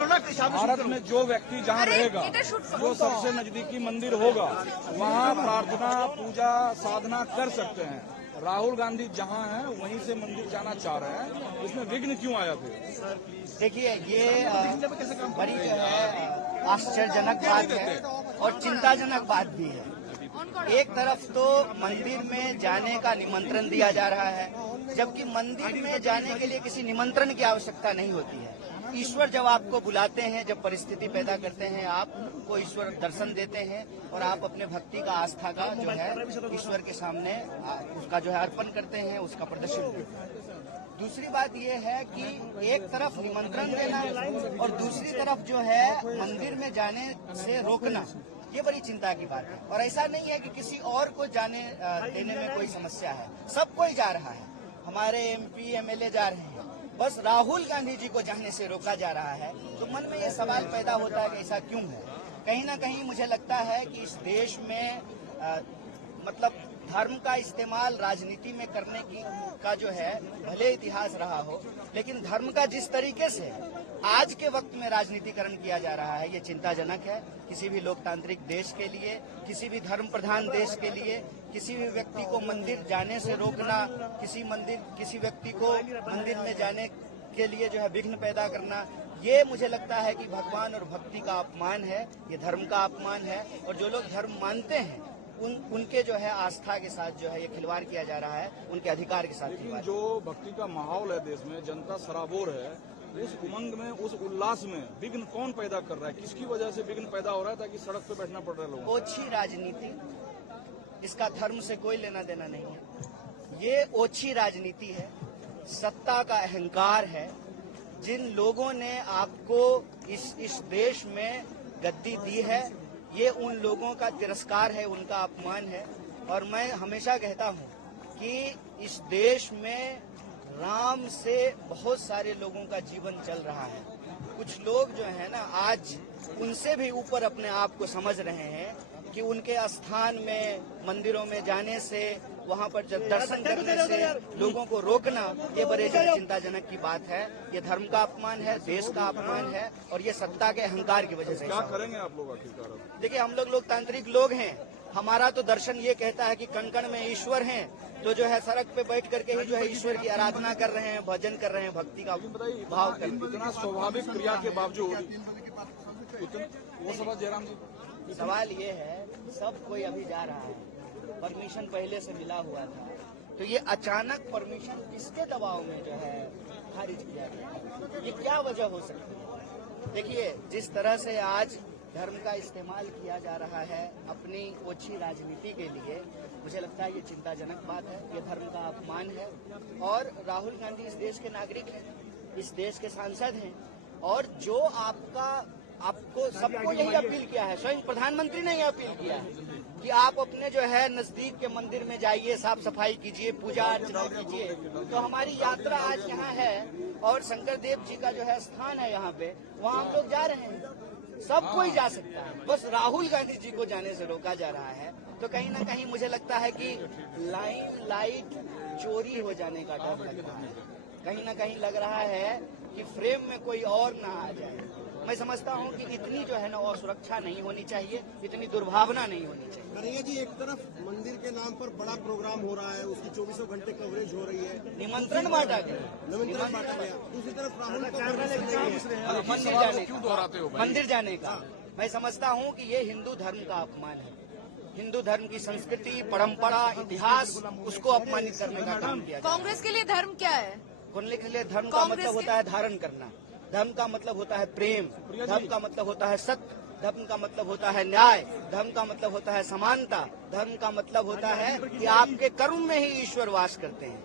भारत में जो व्यक्ति जहाँ रहेगा, जो सबसे नजदीकी मंदिर होगा, वहाँ प्रार्थना, पूजा, साधना कर सकते हैं। राहुल गांधी जहाँ हैं वहीं से मंदिर जाना चाह रहे हैं, इसमें विघ्न क्यों आया फिर? देखिए, ये बड़ी जो है आश्चर्यजनक बात है और चिंताजनक बात भी है। एक तरफ तो मंदिर में जाने का निमंत्रण दिया जा रहा है, जबकि मंदिर में जाने के लिए किसी निमंत्रण की आवश्यकता नहीं होती है। ईश्वर जब आपको बुलाते हैं, जब परिस्थिति पैदा करते हैं, आपको ईश्वर दर्शन देते हैं और आप अपने भक्ति का, आस्था का जो है ईश्वर के सामने उसका जो है अर्पण करते हैं, उसका प्रदर्शन करते हैं। दूसरी बात यह है कि एक तरफ निमंत्रण देना और दूसरी तरफ जो है मंदिर में जाने से रोकना, ये बड़ी चिंता की बात है। और ऐसा नहीं है कि किसी और को जाने देने में कोई समस्या है, सब कोई जा रहा है, हमारे एमपी एमएलए जा रहे हैं, बस राहुल गांधी जी को जाने से रोका जा रहा है। तो मन में ये सवाल पैदा होता है कि ऐसा क्यों है। कहीं ना कहीं मुझे लगता है कि इस देश में मतलब धर्म का इस्तेमाल राजनीति में करने का जो है भले इतिहास रहा हो, लेकिन धर्म का जिस तरीके से आज के वक्त में राजनीतिकरण किया जा रहा है, ये चिंताजनक है। किसी भी लोकतांत्रिक देश के लिए, किसी भी धर्म प्रधान देश के लिए, किसी भी व्यक्ति को मंदिर जाने से रोकना, किसी व्यक्ति को मंदिर में जाने के लिए जो है विघ्न पैदा करना, ये मुझे लगता है कि भगवान और भक्ति का अपमान है, ये धर्म का अपमान है। और जो लोग धर्म मानते हैं उनके जो है आस्था के साथ जो है ये खिलवाड़ किया जा रहा है, उनके अधिकार के साथ। लेकिन जो भक्ति का माहौल है देश में, जनता सराबोर है, उस उमंग में, उस उल्लास में विघ्न कौन पैदा कर रहा है? किसकी वजह से विघ्न पैदा हो रहा है ताकि सड़क पे बैठना पड़ रहा है लोगों? ओछी राजनीति, इसका धर्म से कोई लेना देना नहीं है। ये ओछी राजनीति है, सत्ता का अहंकार है। जिन लोगों ने आपको इस देश में गद्दी दी है, ये उन लोगों का तिरस्कार है, उनका अपमान है। और मैं हमेशा कहता हूँ कि इस देश में राम से बहुत सारे लोगों का जीवन चल रहा है। कुछ लोग जो है ना, आज उनसे भी ऊपर अपने आप को समझ रहे हैं कि उनके स्थान में, मंदिरों में जाने से, वहां पर जब दर्शन करने से लोगों को रोकना, ये बड़े चिंताजनक की बात है। ये धर्म का अपमान है, देश का अपमान है और ये सत्ता के अहंकार की वजह से। क्या करेंगे आप लोग आखिरकार? देखिए, हम लोग लोकतांत्रिक लोग हैं, हमारा तो दर्शन ये कहता है कि कण कण में ईश्वर हैं, तो जो है सड़क पे बैठ करके ही जो है ईश्वर की आराधना कर रहे हैं, भजन कर रहे हैं, भक्ति का भाव कर। इतना स्वाभाविक क्रिया के बावजूद वो समझ जयराम जी, सवाल ये है, सब कोई अभी जा रहा है, परमिशन पहले से मिला हुआ था, तो ये अचानक परमिशन किसके दबाव में जो है खारिज किया गया? ये क्या वजह हो सकती है? देखिए, जिस तरह से आज धर्म का इस्तेमाल किया जा रहा है अपनी ओछी राजनीति के लिए, मुझे लगता है ये चिंताजनक बात है, ये धर्म का अपमान है। और राहुल गांधी इस देश के नागरिक हैं, इस देश के सांसद हैं, और जो आपको सबको यही अपील किया है, स्वयं प्रधानमंत्री ने यह अपील किया है कि आप अपने जो है नजदीक के मंदिर में जाइए, साफ सफाई कीजिए, पूजा अर्चना कीजिए। तो हमारी यात्रा आज यहाँ है और शंकर देव जी का जो है स्थान है यहाँ पे, वहाँ हम लोग जा रहे हैं। सब कोई जा सकता है, बस राहुल गांधी जी को जाने से रोका जा रहा है। तो कहीं ना कहीं मुझे लगता है कि लाइट चोरी हो जाने का डर लग रहा है। कहीं ना कहीं लग रहा है कि फ्रेम में कोई और ना आ जाए। मैं समझता हूं कि इतनी जो है ना और सुरक्षा नहीं होनी चाहिए, इतनी दुर्भावना नहीं होनी चाहिए। कन्हैया जी, एक तरफ मंदिर के नाम पर बड़ा प्रोग्राम हो रहा है, उसकी 24 घंटे कवरेज हो रही है, निमंत्रण बांटा गया, दूसरी तरफ राहुल को मंदिर जाने का। मैं समझता हूं कि ये हिंदू धर्म का अपमान है, हिंदू धर्म की संस्कृति, परंपरा, इतिहास, उसको अपमानित करने का काम किया। कांग्रेस के लिए धर्म क्या है? कांग्रेस के लिए धर्म का मतलब होता है धारण करना, धर्म का मतलब होता है प्रेम, धर्म का मतलब होता है सत्य, धर्म का मतलब होता है न्याय, धर्म का मतलब होता है समानता, धर्म का मतलब होता है कि आपके कर्म में ही ईश्वर वास करते हैं।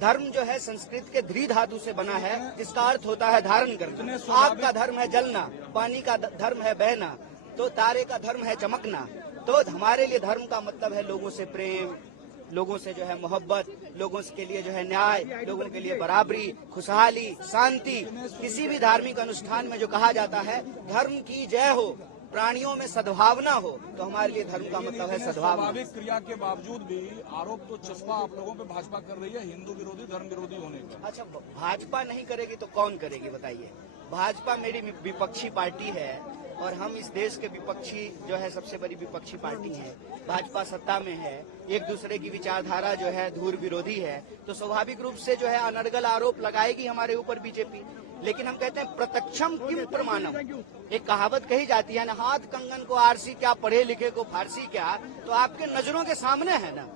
धर्म जो है संस्कृत के ध्री धातु से बना है, जिसका अर्थ होता है धारण करना। आग का धर्म है जलना, पानी का धर्म है बहना, तो तारे का धर्म है चमकना। तो हमारे लिए धर्म का मतलब है लोगों से प्रेम, लोगों से जो है मोहब्बत, लोगों के लिए जो है न्याय, लोगों के लिए बराबरी, खुशहाली, शांति। किसी भी धार्मिक अनुष्ठान में जो कहा जाता है धर्म की जय हो, प्राणियों में सद्भावना हो, तो हमारे लिए धर्म का मतलब है सद्भावना। स्वाभाविक क्रिया के बावजूद भी आरोप तो चस्पा आप लोगों पे भाजपा कर रही है, हिंदू विरोधी, धर्म विरोधी होने का। अच्छा, भाजपा नहीं करेगी तो कौन करेगी बताइए? भाजपा मेरी विपक्षी पार्टी है और हम इस देश के विपक्षी जो है सबसे बड़ी विपक्षी पार्टी है। भाजपा सत्ता में है, एक दूसरे की विचारधारा जो है धूर विरोधी है, तो स्वाभाविक रूप से जो है अनर्गल आरोप लगाएगी हमारे ऊपर बीजेपी। लेकिन हम कहते हैं प्रत्यक्षम किम प्रमाणम, एक कहावत कही जाती है ना, हाथ कंगन को आरसी क्या, पढ़े लिखे को फारसी क्या। तो आपके नजरों के सामने है ना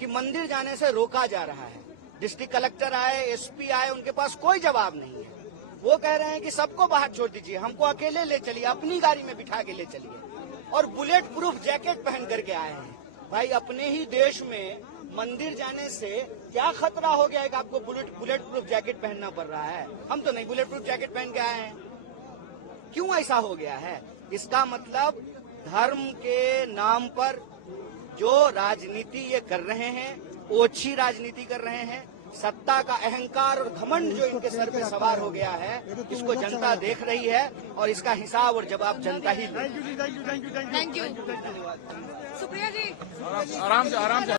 कि मंदिर जाने से रोका जा रहा है। डिस्ट्रिक्ट कलेक्टर आए, एसपी आए, उनके पास कोई जवाब नहीं है। वो कह रहे हैं कि सबको बाहर छोड़ दीजिए, हमको अकेले ले चलिए, अपनी गाड़ी में बिठा के ले चलिए, और बुलेट प्रूफ जैकेट पहन करके आए हैं। भाई अपने ही देश में मंदिर जाने से क्या खतरा हो गया है कि आपको बुलेट प्रूफ जैकेट पहनना पड़ रहा है? हम तो नहीं बुलेट प्रूफ जैकेट पहन के आए हैं। क्यों ऐसा हो गया है? इसका मतलब धर्म के नाम पर जो राजनीति ये कर रहे हैं, ओछी राजनीति कर रहे हैं। सत्ता का अहंकार और घमंड जो इनके सर पे सवार हो गया है, इसको जनता देख रही है और इसका हिसाब और जवाब जनता ही। थैंक यू सुप्रिया जी। आराम से